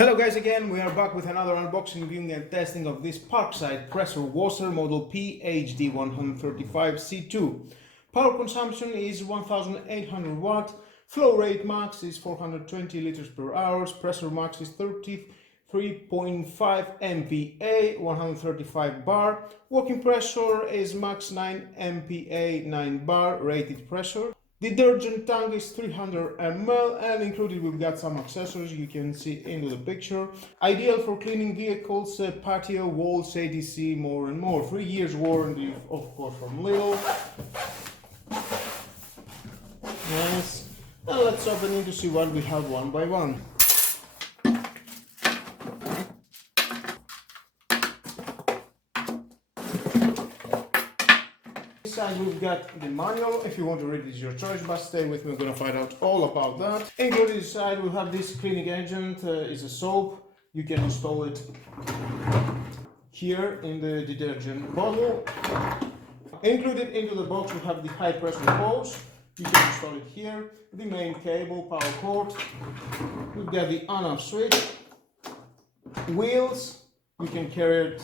Hello guys, again we are back with another unboxing, viewing and testing of this Parkside pressure washer model PHD135C2. Power consumption is 1800 watt, flow rate max is 420 liters per hour, pressure max is 33.5 MPa, 135 bar, working pressure is max 9 MPa, 9 bar, rated pressure. Detergent tank is 300 ml, and included we've got some accessories you can see into the picture. Ideal for cleaning vehicles, patio, walls, ADC, more and more. 3 years warranty, of course, from Lidl. Nice. Now let's open it to see what we have one by one. Inside we've got the manual. If you want to read it, it's your choice, but stay with me, we're going to find out all about that. Included inside we have this cleaning agent, it's a soap. You can install it here in the detergent bottle. Included into the box we have the high pressure hose. You can install it here. The main cable, power cord. We've got the on-off switch. Wheels, you can carry it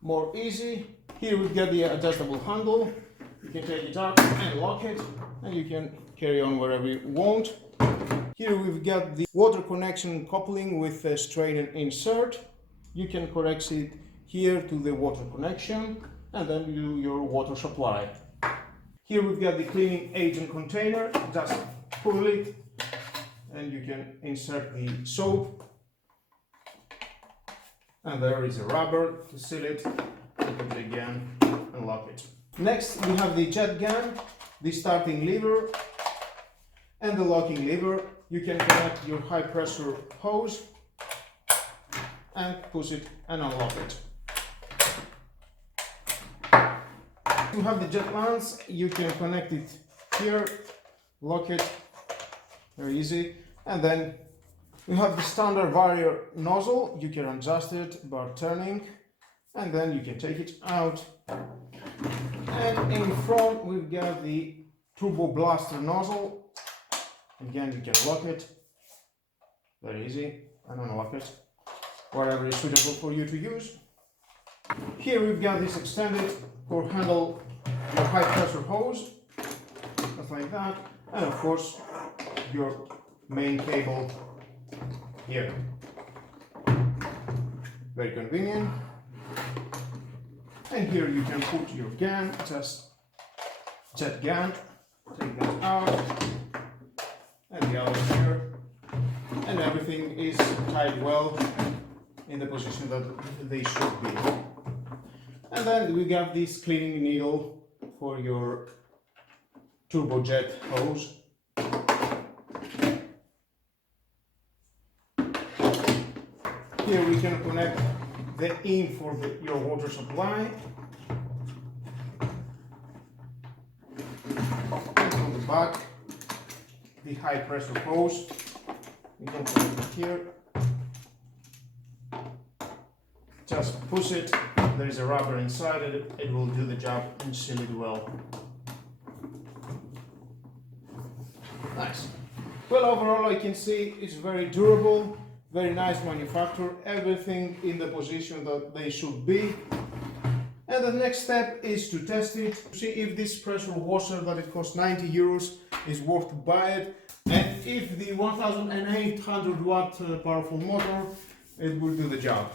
more easy. Here we've got the adjustable handle. You can take it out and lock it, and you can carry on wherever you want. Here we've got the water connection coupling with a strainer insert. You can connect it here to the water connection, and then you do your water supply. Here we've got the cleaning agent container. Just pull it, and you can insert the soap. And there is a rubber to seal it. Open it again and lock it. Next we have the jet gun, the starting lever and the locking lever. You can connect your high pressure hose and push it and unlock it. You have the jet lance. You can connect it here, lock it, very easy. And then we have the standard barrier nozzle. You can adjust it by turning, and then you can take it out. And in front we've got the turbo blaster nozzle. Again, you can lock it, very easy, and unlock it, whatever is suitable for you to use. Here we've got this extended for handle your high pressure hose, just like that, and of course your main cable here. Very convenient. And here you can put your gun, just jet gun, take that out, and the other here, and everything is tied well in the position that they should be. And then we got this cleaning needle for your turbojet hose. Here we can connect the in for your water supply. And on the back, the high pressure hose. You can put it here. Just push it. There is a rubber inside it. It will do the job and seal it well. Nice. Well, overall I can see it's very durable. Very nice manufacture, everything in the position that they should be. And the next step is to test it, to see if this pressure washer that it costs 90 euros is worth to buy it, and if the 1800 watt powerful motor, it will do the job.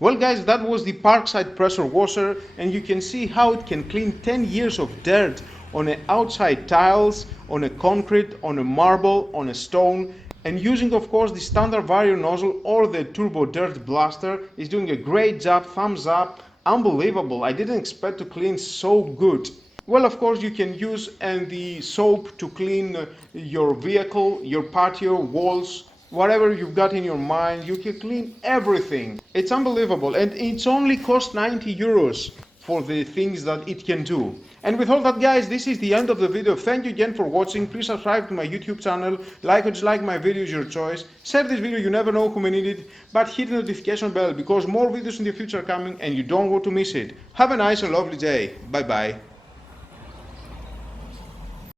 Well guys, that was the Parkside pressure washer, and you can see how it can clean 10 years of dirt on an outside tiles, on a concrete, on a marble, on a stone, and using of course the standard Vario nozzle or the turbo dirt blaster is doing a great job. Thumbs up, unbelievable. I didn't expect to clean so good. Well, of course, you can use the soap to clean your vehicle, your patio, walls, whatever you've got in your mind. You can clean everything. It's unbelievable, and it's only cost 90 euros for the things that it can do. And with all that, guys, this is the end of the video. Thank you again for watching. Please subscribe to my YouTube channel, like or dislike my videos, your choice. Share this video, you never know who may need it, but hit the notification bell because more videos in the future are coming and you don't want to miss it. Have a nice and lovely day. Bye bye.